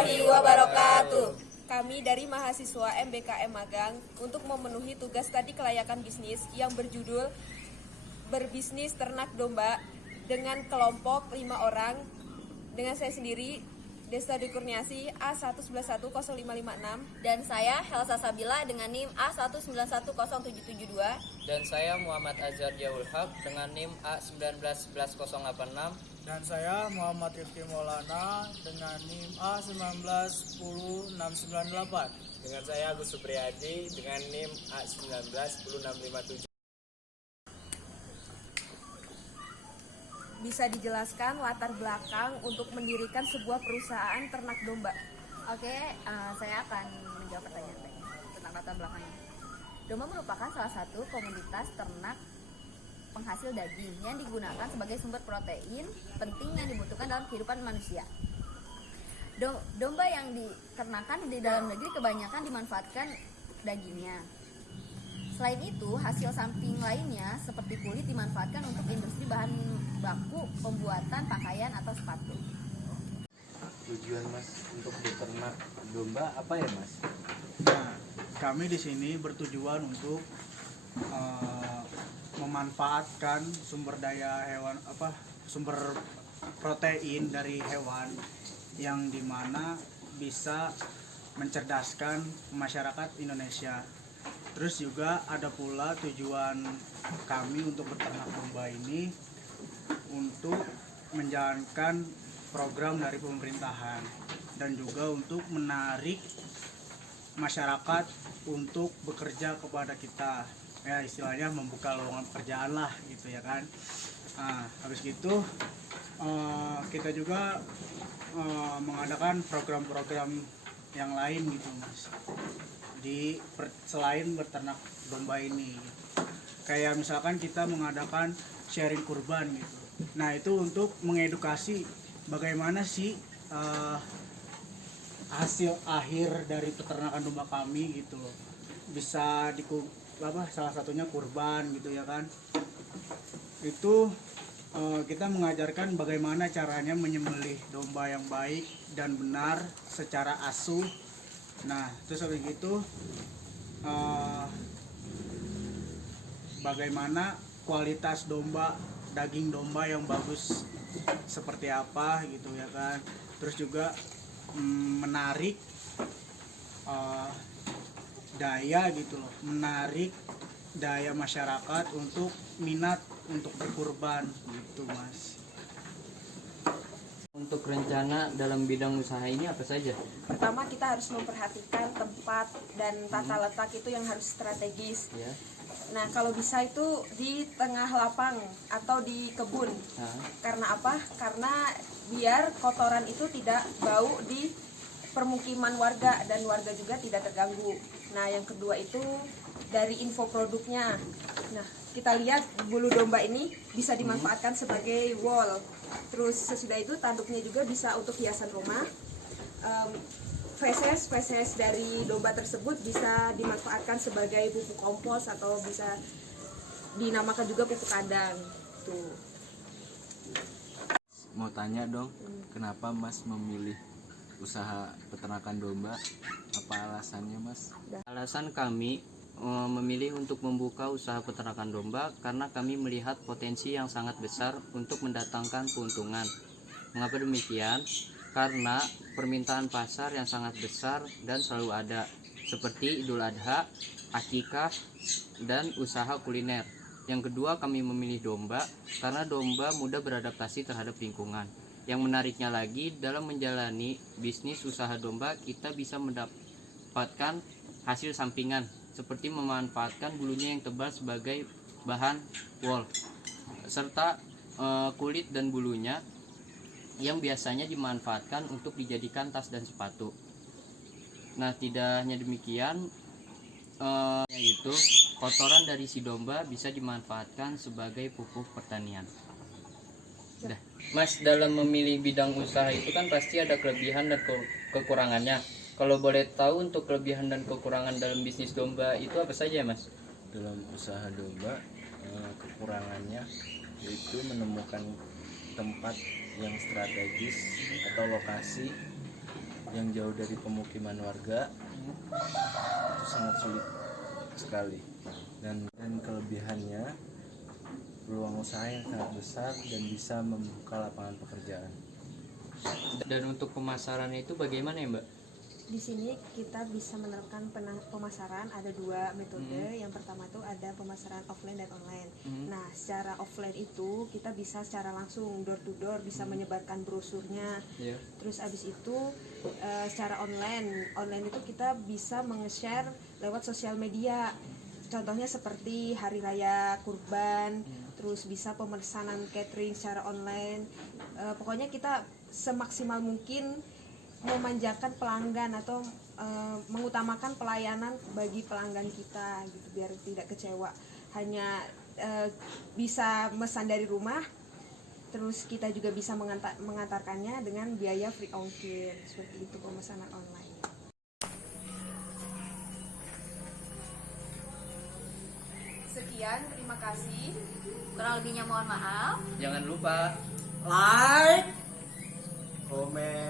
warahmatullahi wabarakatuh. Kami dari mahasiswa MBKM Magang untuk memenuhi tugas tadi kelayakan bisnis yang berjudul berbisnis ternak domba dengan kelompok 5 orang dengan saya sendiri Desta Dwi Kurniasi A11105556 Dan saya Helsa Sabila dengan NIM A1910772. Dan saya Muhammad Azhar Jaul Haq dengan NIM A1911086. Dan saya Muhammad Rifki Maulana dengan NIM A1910698. Dengan saya Agus Supriyadi dengan NIM A1910657. Bisa dijelaskan latar belakang untuk mendirikan sebuah perusahaan ternak domba? Oke, saya akan menjawab pertanyaan tentang latar belakangnya. Domba merupakan salah satu komunitas ternak penghasil daging yang digunakan sebagai sumber protein penting yang dibutuhkan dalam kehidupan manusia. Domba yang diternakan di dalam negeri kebanyakan dimanfaatkan dagingnya. Selain itu, hasil samping lainnya seperti kulit dimanfaatkan untuk industri bahan baku pembuatan pakaian atau sepatu. Tujuan Mas untuk beternak domba apa ya Mas? Nah, kami di sini bertujuan untuk memanfaatkan sumber daya hewan sumber protein dari hewan yang dimana bisa mencerdaskan masyarakat Indonesia. Terus juga ada pula tujuan kami untuk beternak domba ini untuk menjalankan program dari pemerintahan dan juga untuk menarik masyarakat untuk bekerja kepada kita, ya istilahnya membuka lowongan pekerjaan lah gitu ya kan. Nah, habis gitu kita juga mengadakan program-program yang lain gitu Mas selain beternak domba ini, kayak misalkan kita mengadakan sharing kurban gitu. Nah itu untuk mengedukasi bagaimana sih hasil akhir dari peternakan domba kami gitu loh, bisa salah satunya kurban gitu ya kan. Itu kita mengajarkan bagaimana caranya menyembelih domba yang baik dan benar secara asuh. Nah terus habis itu bagaimana kualitas domba, daging domba yang bagus seperti apa gitu ya kan. Terus juga menarik daya gitu loh, menarik daya masyarakat untuk minat untuk berkurban gitu Mas. Untuk rencana dalam bidang usaha ini apa saja? Pertama, kita harus memperhatikan tempat dan tata letak itu yang harus strategis. Ya. Nah, kalau bisa itu di tengah lapang atau di kebun. Karena apa? Karena biar kotoran itu tidak bau di permukiman warga dan warga juga tidak terganggu. Nah, yang kedua itu dari info produknya. Nah, kita lihat bulu domba ini bisa dimanfaatkan sebagai wall. Terus sesudah itu tanduknya juga bisa untuk hiasan rumah. Feses dari domba tersebut bisa dimanfaatkan sebagai pupuk kompos atau bisa dinamakan juga pupuk kandang. Tuh. Mau tanya dong, kenapa Mas memilih usaha peternakan domba? Apa alasannya Mas? Alasan kami memilih untuk membuka usaha peternakan domba karena kami melihat potensi yang sangat besar untuk mendatangkan keuntungan. Mengapa demikian? Karena permintaan pasar yang sangat besar dan selalu ada, seperti Idul Adha, akikah, dan usaha kuliner. Yang kedua, kami memilih domba karena domba mudah beradaptasi terhadap lingkungan. Yang menariknya lagi, dalam menjalani bisnis usaha domba, kita bisa mendapatkan hasil sampingan seperti memanfaatkan bulunya yang tebal sebagai bahan wool, serta kulit dan bulunya yang biasanya dimanfaatkan untuk dijadikan tas dan sepatu. Nah, tidak hanya demikian, yaitu kotoran dari si domba bisa dimanfaatkan sebagai pupuk pertanian. Mas, dalam memilih bidang usaha itu kan pasti ada kelebihan dan kekurangannya. Kalau boleh tahu untuk kelebihan dan kekurangan dalam bisnis domba itu apa saja, Mas? Dalam usaha domba, kekurangannya yaitu menemukan tempat yang strategis atau lokasi yang jauh dari pemukiman warga itu sangat sulit sekali, dan kelebihannya peluang usaha yang sangat besar dan bisa membuka lapangan pekerjaan. Dan untuk pemasaran itu bagaimana ya Mbak? Di sini kita bisa menerapkan pemasaran, ada dua metode. Yang pertama itu ada pemasaran offline dan online. Nah, secara offline itu kita bisa secara langsung door to door, bisa menyebarkan brosurnya. Terus abis itu secara online itu kita bisa menge-share lewat sosial media. Contohnya seperti hari raya kurban, terus bisa pemesanan catering secara online. Pokoknya kita semaksimal mungkin memanjakan pelanggan atau mengutamakan pelayanan bagi pelanggan kita gitu, biar tidak kecewa. Hanya bisa mesan dari rumah, terus kita juga bisa mengantarkannya dengan biaya free ongkir. Seperti itu pemesanan online. Sekian, terima kasih. Kurang lebihnya mohon maaf. Jangan lupa Like, komen,